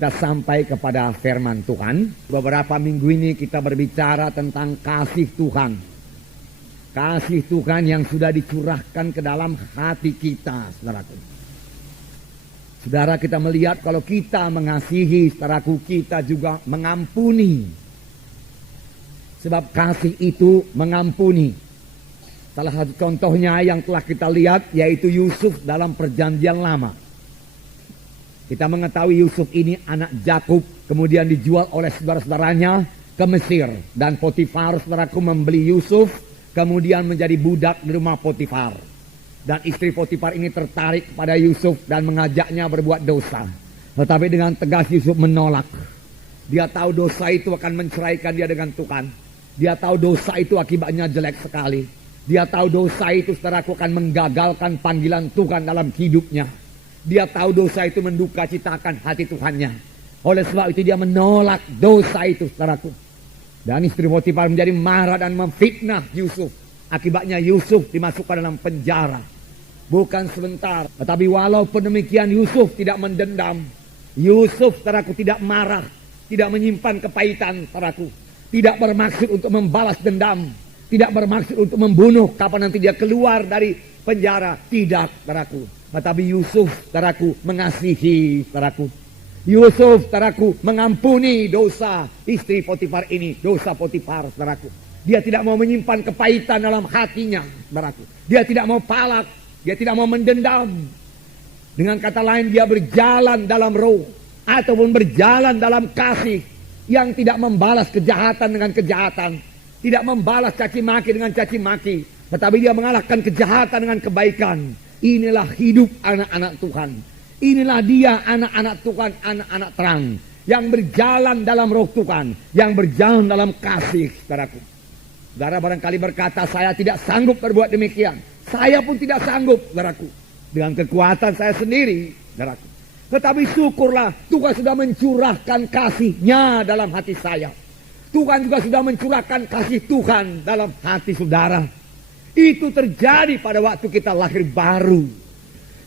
Kita sampai kepada firman Tuhan. Beberapa minggu ini kita berbicara tentang kasih Tuhan. Kasih Tuhan yang sudah dicurahkan ke dalam hati kita, saudaraku. Saudara, kita melihat kalau kita mengasihi, saudaraku, kita juga mengampuni. Sebab kasih itu mengampuni. Salah satu contohnya yang telah kita lihat yaitu Yusuf dalam perjanjian lama. Kita mengetahui Yusuf ini anak Yakub, kemudian dijual oleh saudara-saudaranya ke Mesir. Dan Potifar, saudaraku, membeli Yusuf, kemudian menjadi budak di rumah Potifar. Dan istri Potifar ini tertarik kepada Yusuf dan mengajaknya berbuat dosa. Tetapi dengan tegas Yusuf menolak. Dia tahu dosa itu akan menceraikan dia dengan Tuhan. Dia tahu dosa itu akibatnya jelek sekali. Dia tahu dosa itu, saudaraku, akan menggagalkan panggilan Tuhan dalam hidupnya. Dia tahu dosa itu menduka citakan hati Tuhannya. Oleh sebab itu dia menolak dosa itu, saudaraku. Dan istri Potifar menjadi marah dan memfitnah Yusuf. Akibatnya Yusuf dimasukkan dalam penjara. Bukan sebentar, tetapi walaupun demikian Yusuf tidak mendendam. Yusuf, saudaraku, tidak marah, tidak menyimpan kepahitan, saudaraku. Tidak bermaksud untuk membalas dendam. Tidak bermaksud untuk membunuh kapan nanti dia keluar dari penjara. Tidak, saudaraku. Tetapi Yusuf, saudaraku, mengasihi, saudaraku. Yusuf, saudaraku, mengampuni dosa istri Potifar ini. Dosa Potifar, saudaraku. Dia tidak mau menyimpan kepahitan dalam hatinya, saudaraku. Dia tidak mau palak. Dia tidak mau mendendam. Dengan kata lain, dia berjalan dalam roh. Ataupun berjalan dalam kasih. Yang tidak membalas kejahatan dengan kejahatan. Tidak membalas caci maki dengan caci maki. Tetapi dia mengalahkan kejahatan dengan kebaikan. Inilah hidup anak-anak Tuhan. Inilah dia anak-anak Tuhan, anak-anak terang. Yang berjalan dalam roh Tuhan. Yang berjalan dalam kasih, saudaraku. Saudara barangkali berkata, saya tidak sanggup berbuat demikian. Saya pun tidak sanggup, saudaraku. Dengan kekuatan saya sendiri, saudaraku. Tetapi syukurlah Tuhan sudah mencurahkan kasih-Nya dalam hati saya. Tuhan juga sudah mencurahkan kasih Tuhan dalam hati saudara. Itu terjadi pada waktu kita lahir baru.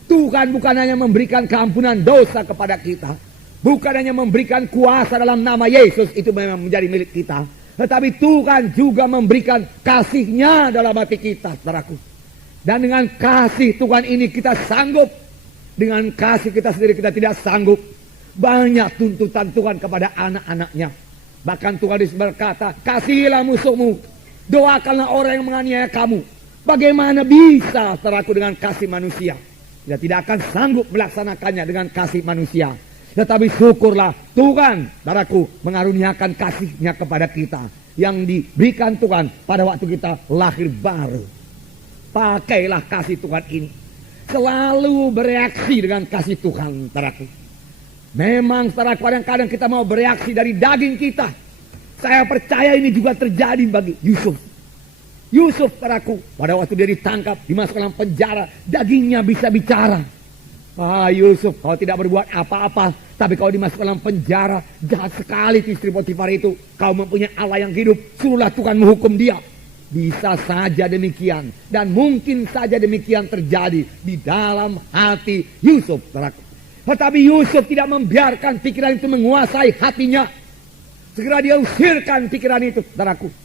Tuhan bukan hanya memberikan keampunan dosa kepada kita. Bukan hanya memberikan kuasa dalam nama Yesus, itu memang menjadi milik kita. Tetapi Tuhan juga memberikan kasih-Nya dalam hati kita, saudaraku. Dan dengan kasih Tuhan ini kita sanggup. Dengan kasih kita sendiri kita tidak sanggup. Banyak tuntutan Tuhan kepada anak-anaknya. Bahkan Tuhan berkata, kasihilah musuhmu. Doakanlah orang yang menganiaya kamu. Bagaimana bisa, saudaraku, dengan kasih manusia? Dia tidak akan sanggup melaksanakannya dengan kasih manusia. Tetapi syukurlah Tuhan, saudaraku, mengaruniakan kasih-Nya kepada kita. Yang diberikan Tuhan pada waktu kita lahir baru. Pakailah kasih Tuhan ini. Selalu bereaksi dengan kasih Tuhan, saudaraku. Memang, saudaraku, kadang-kadang kita mau bereaksi dari daging kita. Saya percaya ini juga terjadi bagi Yusuf. Yusuf, saudaraku, pada waktu dia ditangkap, dimasukkan dalam penjara, dagingnya bisa bicara. Yusuf, kau tidak berbuat apa-apa, tapi kau dimasukkan dalam penjara, jahat sekali istri Potifar itu. Kau mempunyai Allah yang hidup, suruhlah Tuhan menghukum dia. Bisa saja demikian, dan mungkin saja demikian terjadi di dalam hati Yusuf, saudaraku. Tetapi Yusuf tidak membiarkan pikiran itu menguasai hatinya. Segera dia usirkan pikiran itu, saudaraku.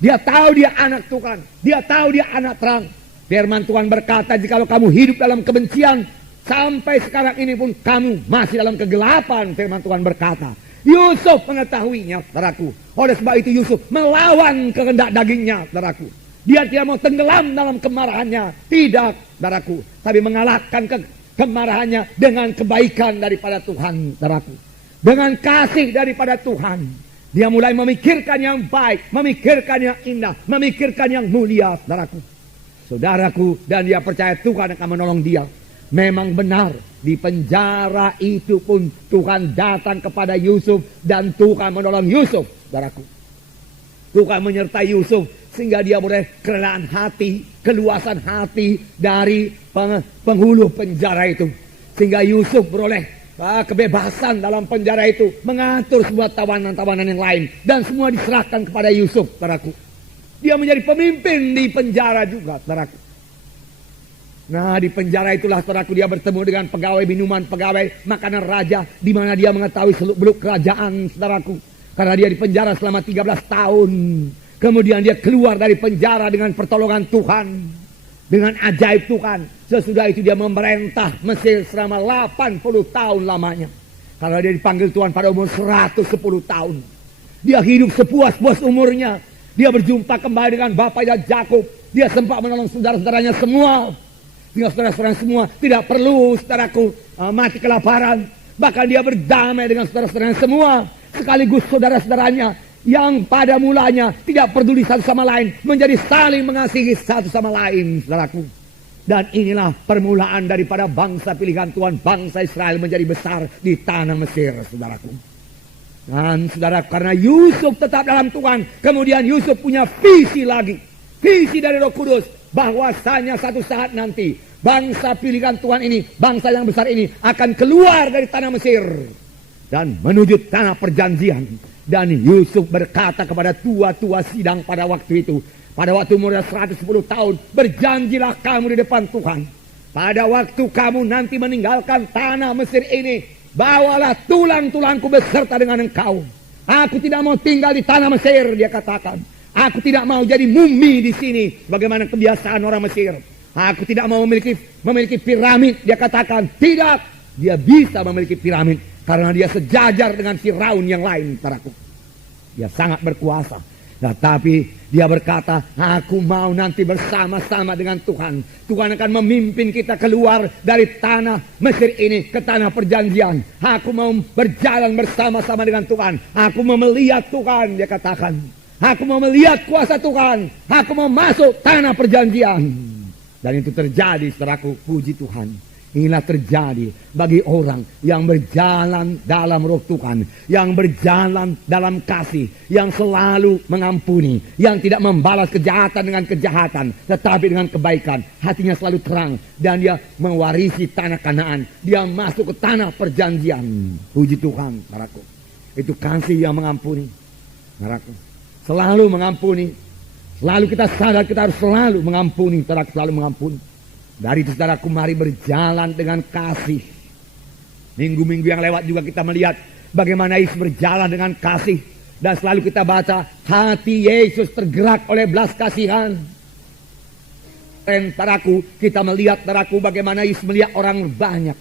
Dia tahu dia anak Tuhan. Dia tahu dia anak terang. Firman Tuhan berkata, jikalau kamu hidup dalam kebencian, sampai sekarang ini pun kamu masih dalam kegelapan. Firman Tuhan berkata. Yusuf mengetahuinya, saudaraku. Oleh sebab itu Yusuf melawan kehendak dagingnya, saudaraku. Dia tidak mau tenggelam dalam kemarahannya. Tidak, saudaraku. Tapi mengalahkan kemarahannya dengan kebaikan daripada Tuhan, saudaraku. Dengan kasih daripada Tuhan. Dia mulai memikirkan yang baik, memikirkan yang indah, memikirkan yang mulia, saudaraku. Saudaraku, dan dia percaya Tuhan akan menolong dia. Memang benar, di penjara itu pun Tuhan datang kepada Yusuf dan Tuhan menolong Yusuf, saudaraku. Tuhan menyertai Yusuf sehingga dia boleh kerelaan hati, keluasan hati dari penghulu penjara itu. Sehingga Yusuf beroleh kebebasan dalam penjara itu, mengatur semua tawanan-tawanan yang lain, dan semua diserahkan kepada Yusuf, saudaraku. Dia menjadi pemimpin di penjara juga, saudaraku. Nah, di penjara itulah saudaraku dia bertemu dengan pegawai minuman, pegawai makanan raja, di mana dia mengetahui seluk-beluk kerajaan, saudaraku. Karena dia di penjara selama 13 tahun. Kemudian dia keluar dari penjara dengan pertolongan Tuhan, dengan ajaib Tuhan. Sesudah itu dia memerintah Mesir selama 80 tahun lamanya. Karena dia dipanggil Tuhan pada umur 110 tahun. Dia hidup sepuas-puas umurnya. Dia berjumpa kembali dengan bapaknya Yakub. Dia sempat menolong saudara-saudaranya semua. Sehingga saudara-saudara semua tidak perlu saudaraku mati kelaparan. Bahkan dia berdamai dengan saudara-saudaranya semua. Sekaligus saudara-saudaranya yang pada mulanya tidak peduli satu sama lain menjadi saling mengasihi satu sama lain, saudaraku. Dan inilah permulaan daripada bangsa pilihan Tuhan, bangsa Israel menjadi besar di tanah Mesir, saudaraku. Dan saudara, karena Yusuf tetap dalam Tuhan, kemudian Yusuf punya visi lagi. Visi dari Roh Kudus, bahwasanya satu saat nanti bangsa pilihan Tuhan ini, bangsa yang besar ini akan keluar dari tanah Mesir dan menuju tanah perjanjian. Dan Yusuf berkata kepada tua-tua sidang pada waktu itu, pada waktu umurnya 110 tahun, berjanjilah kamu di depan Tuhan. Pada waktu kamu nanti meninggalkan tanah Mesir ini, bawalah tulang-tulangku beserta dengan engkau. Aku tidak mau tinggal di tanah Mesir, dia katakan. Aku tidak mau jadi mumi di sini, bagaimana kebiasaan orang Mesir. Aku tidak mau memiliki piramid, dia katakan. Tidak, dia bisa memiliki piramid karena dia sejajar dengan Firaun yang lain, saudaraku. Dia sangat berkuasa. Nah, tapi dia berkata, aku mau nanti bersama-sama dengan Tuhan. Tuhan akan memimpin kita keluar dari tanah Mesir ini ke tanah perjanjian. Aku mau berjalan bersama-sama dengan Tuhan. Aku mau melihat Tuhan, dia katakan. Aku mau melihat kuasa Tuhan. Aku mau masuk tanah perjanjian. Dan itu terjadi, saudaraku, puji Tuhan. Inilah terjadi bagi orang yang berjalan dalam Roh Tuhan, yang berjalan dalam kasih, yang selalu mengampuni, yang tidak membalas kejahatan dengan kejahatan, tetapi dengan kebaikan. Hatinya selalu terang dan dia mewarisi tanah Kanaan. Dia masuk ke tanah perjanjian. Puji Tuhan, saudaraku. Itu kasih yang mengampuni, saudaraku. Selalu mengampuni. Selalu kita sadar kita harus selalu mengampuni, saudaraku, selalu mengampuni. Dari itu, saudaraku, mari berjalan dengan kasih. Minggu-minggu yang lewat juga kita melihat bagaimana Yesus berjalan dengan kasih. Dan selalu kita baca, hati Yesus tergerak oleh belas kasihan. Dan saudaraku, kita melihat, saudaraku, bagaimana Yesus melihat orang banyak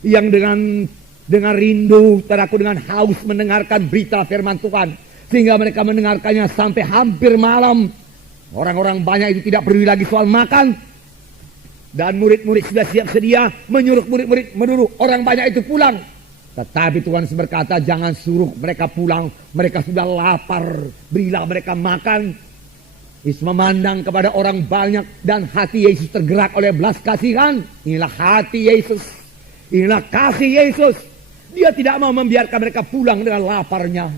yang dengan rindu, saudaraku, dengan haus mendengarkan berita firman Tuhan. Sehingga mereka mendengarkannya sampai hampir malam. Orang-orang banyak itu tidak peduli lagi soal makan. Dan murid-murid sudah siap sedia menyuruh murid-murid menurut orang banyak itu pulang. Tetapi Tuhan berkata, jangan suruh mereka pulang. Mereka sudah lapar. Berilah mereka makan. Yesus memandang kepada orang banyak dan hati Yesus tergerak oleh belas kasihan. Inilah hati Yesus. Inilah kasih Yesus. Dia tidak mau membiarkan mereka pulang dengan laparnya.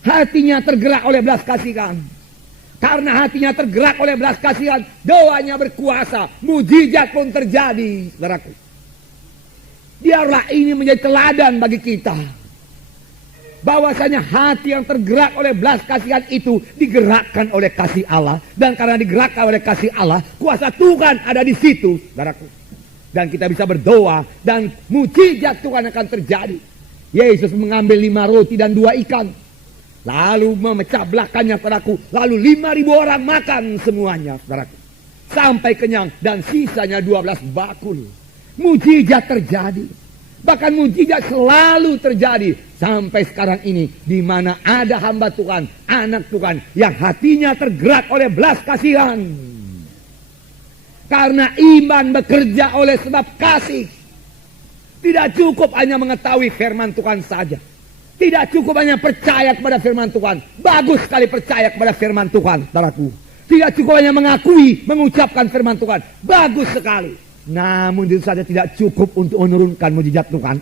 Hatinya tergerak oleh belas kasihan. Karena hatinya tergerak oleh belas kasihan, doanya berkuasa, mujizat pun terjadi, saudaraku. Biarlah ini menjadi teladan bagi kita. Bahwasanya hati yang tergerak oleh belas kasihan itu digerakkan oleh kasih Allah. Dan karena digerakkan oleh kasih Allah, kuasa Tuhan ada di situ, saudaraku. Dan kita bisa berdoa dan mujizat Tuhan akan terjadi. Yesus mengambil 5 roti dan 2 ikan. Lalu memecah belahkannya, saudaraku. Lalu 5.000 orang makan semuanya, saudaraku. Sampai kenyang dan sisanya 12 bakul. Mujizat terjadi. Bahkan mujizat selalu terjadi sampai sekarang ini, di mana ada hamba Tuhan, anak Tuhan yang hatinya tergerak oleh belas kasihan. Karena iman bekerja oleh sebab kasih. Tidak cukup hanya mengetahui firman Tuhan saja. Tidak cukup hanya percaya kepada firman Tuhan. Bagus sekali percaya kepada firman Tuhan, saudaraku. Tidak cukup hanya mengakui, mengucapkan firman Tuhan. Bagus sekali. Namun itu saja tidak cukup untuk menurunkan mujizat Tuhan.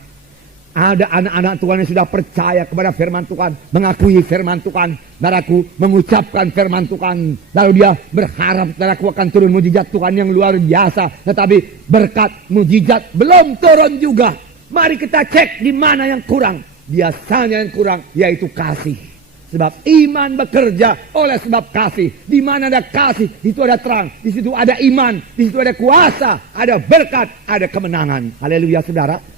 Ada anak-anak Tuhan yang sudah percaya kepada firman Tuhan, mengakui firman Tuhan, saudaraku, mengucapkan firman Tuhan. Lalu dia berharap, saudaraku, akan turun mujizat Tuhan yang luar biasa. Tetapi berkat mujizat belum turun juga. Mari kita cek di mana yang kurang. Biasanya yang kurang yaitu kasih. Sebab iman bekerja oleh sebab kasih. Di mana ada kasih, di situ ada terang. Di situ ada iman, di situ ada kuasa, ada berkat, ada kemenangan. Haleluya saudara.